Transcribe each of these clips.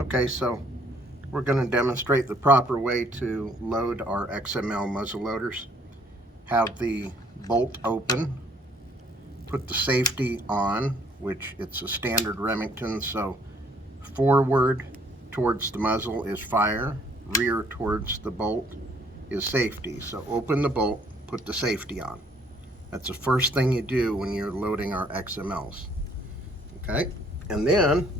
Okay, so we're going to demonstrate the proper way to load our XML muzzle loaders. Have the bolt open, put the safety on, which it's a standard Remington, so forward towards the muzzle is fire, rear towards the bolt is safety. So open the bolt, put the safety on. That's the first thing you do when you're loading our XMLs. Okay, and then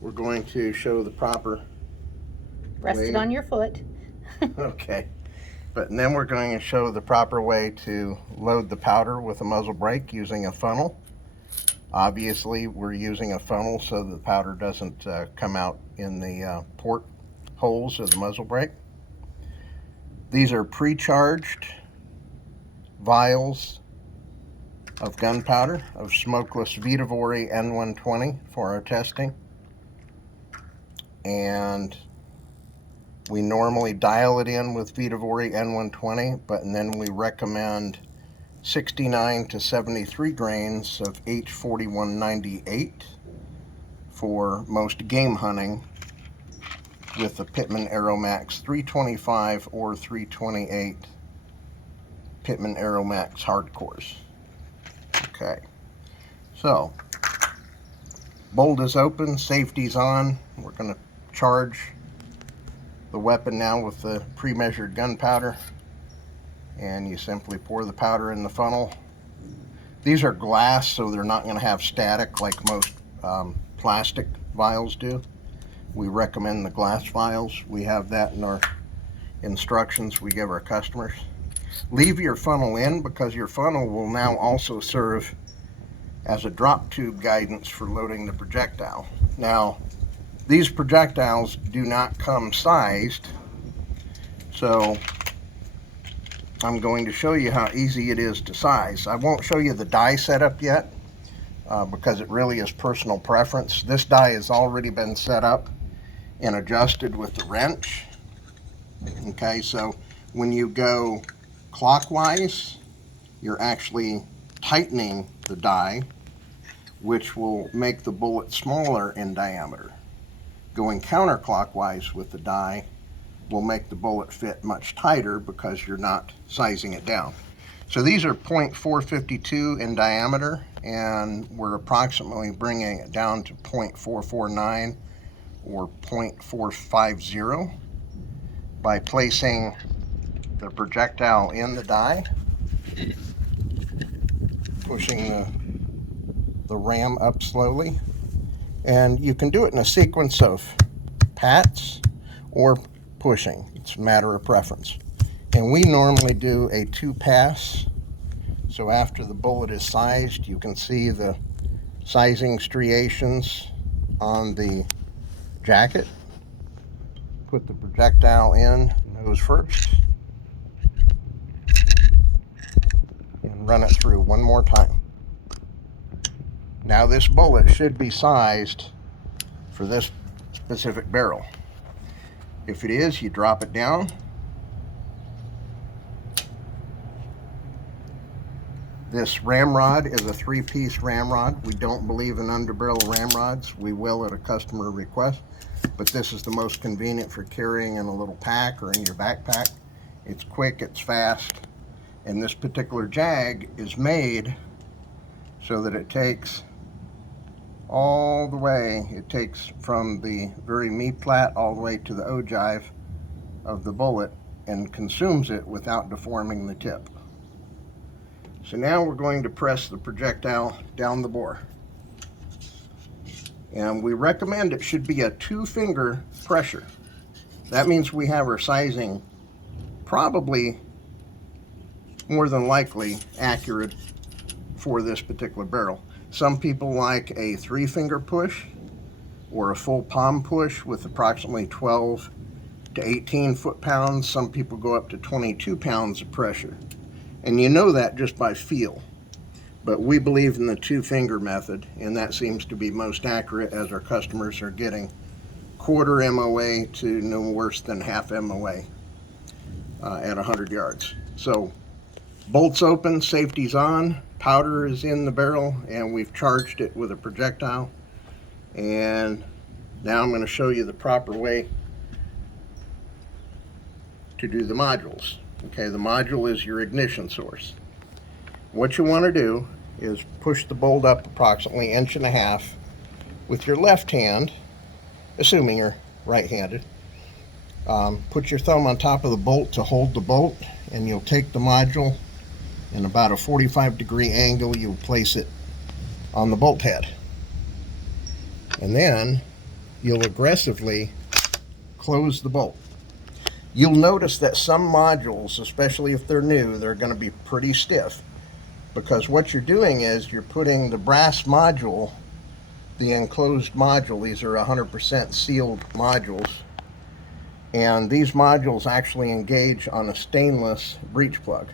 we're going to show the proper Rest way. it on your foot. Okay, but then we're going to show the proper way to load the powder with a muzzle brake using a funnel. Obviously, we're using a funnel so the powder doesn't come out in the port holes of the muzzle brake. These are pre-charged vials of gunpowder of Smokeless Muzzleloader N120 for our testing. And we normally dial it in with Muzzleloader N120, but then we recommend 69 to 73 grains of H4198 for most game hunting with the Pittman Aeromax 325 or 328 Pittman Aeromax hardcores. Okay, so bolt is open, safety's on. We're going to charge the weapon now with the pre-measured gunpowder, and you simply pour the powder in the funnel. These are glass, so they're not going to have static like most plastic vials do. We recommend the glass vials. We have that in our instructions we give our customers. Leave your funnel in because your funnel will now also serve as a drop tube guidance for loading the projectile. Now, these projectiles do not come sized, so I'm going to show you how easy it is to size. I won't show you the die setup yet because it really is personal preference. This die has already been set up and adjusted with the wrench. Okay, so when you go clockwise, you're actually tightening the die, which will make the bullet smaller in diameter. Going counterclockwise with the die will make the bullet fit much tighter because you're not sizing it down. So these are .452 in diameter, and we're approximately bringing it down to .449 or .450 by placing the projectile in the die, pushing the ram up slowly, and you can do it in a sequence of pats or pushing. It's a matter of preference. And we normally do a 2-pass. So after the bullet is sized, you can see the sizing striations on the jacket. Put the projectile in nose first and run it through one more time. Now this bullet should be sized for this specific barrel. If it is, you drop it down. This ramrod is a 3-piece ramrod. We don't believe in underbarrel ramrods. We will at a customer request, but this is the most convenient for carrying in a little pack or in your backpack. It's quick, it's fast, and this particular jag is made so that it takes all the way. It takes from the very me-plat all the way to the ogive of the bullet and consumes it without deforming the tip. So now we're going to press the projectile down the bore. And we recommend it should be a 2-finger pressure. That means we have our sizing probably more than likely accurate for this particular barrel. Some people like a 3-finger push or a full palm push with approximately 12 to 18 foot-pounds. Some people go up to 22 pounds of pressure. And you know that just by feel. But we believe in the 2-finger method, and that seems to be most accurate as our customers are getting quarter MOA to no worse than half MOA at 100 yards. So bolts open, safety's on, powder is in the barrel, and we've charged it with a projectile. And now I'm going to show you the proper way to do the modules. Okay, the module is your ignition source. What you want to do is push the bolt up approximately 1.5 inches with your left hand, assuming you're right-handed. Put your thumb on top of the bolt to hold the bolt, and you'll take the module in about a 45-degree angle. You'll place it on the bolt head, and then you'll aggressively close the bolt. You'll notice that some modules, especially if they're new, they're going to be pretty stiff, because what you're doing is you're putting the brass module, the enclosed module, these are 100% sealed modules, and these modules actually engage on a stainless breech plug.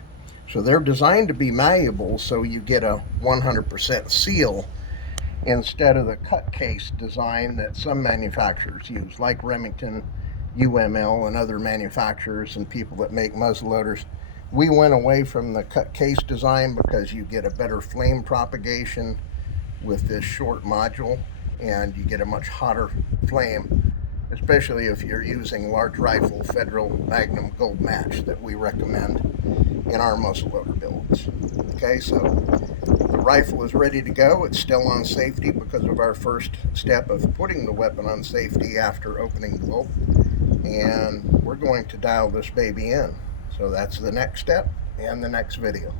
So they're designed to be malleable, so you get a 100% seal instead of the cut case design that some manufacturers use, like Remington, UML, and other manufacturers and people that make muzzleloaders. We went away from the cut case design because you get a better flame propagation with this short module, and you get a much hotter flame, especially if you're using large rifle Federal Magnum Gold Match that we recommend in our muzzleloader builds. Okay, so the rifle is ready to go. It's still on safety because of our first step of putting the weapon on safety after opening the bolt, and we're going to dial this baby in. So that's the next step and the next video.